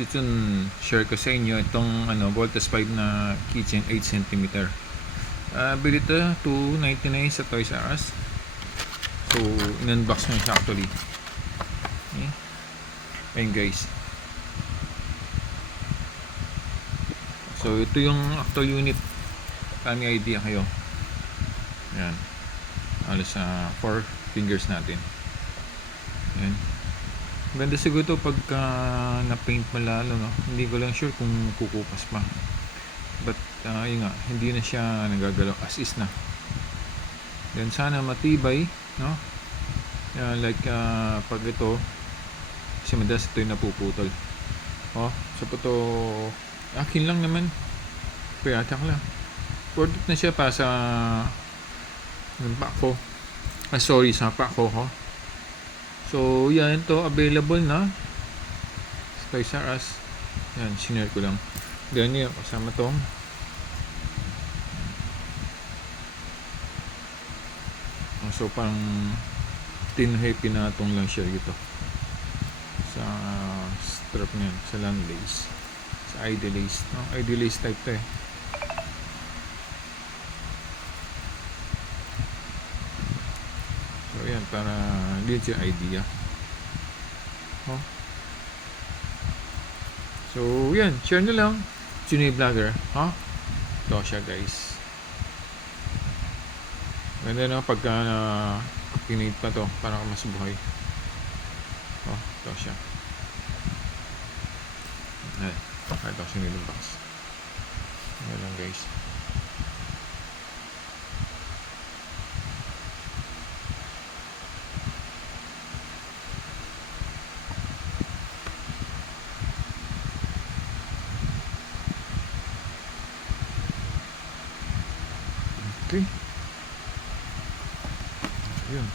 substitution, share ko sa inyo itong Voltas 5 na keychain 8 cm. Bili ito 299 sa Toys R Us. So in-unbox na siya actually. Okay. Ayun guys. So ito yung actual unit. May idea kayo. Yan. Alas sa 4 fingers natin. Yan. Ganda siguro ito pagka na-paint malalo, no? Hindi ko lang sure kung kukupas pa. But yun nga, hindi na siya nagagalaw, as is na. Then sana matibay, no? Like pag ito, kasi madalas ito yung napuputol. Oh, so ito, akin lang naman. Payatak lang. Worth it na siya pa sa pack ko. Sorry, sa pack ko. So, yan ito, available na sa Toys R Us. Yan, sinare ko lang. Ganyan yun, kasama to. So, parang tin happy na itong lang siya ito. Sa strap niyan, sa land lace. Sa ID lace. No? ID lace type to eh. So, yan, para din siya idea. Oh. So, yan, share na lang. Chinoy Vlogger, ha? Ito siya, guys. Ganda na pagka pinate pa to para mas buhay. Oh, ito siya. Ayan, ito siya nilabas. Ayan lang, guys. Okay. Yun.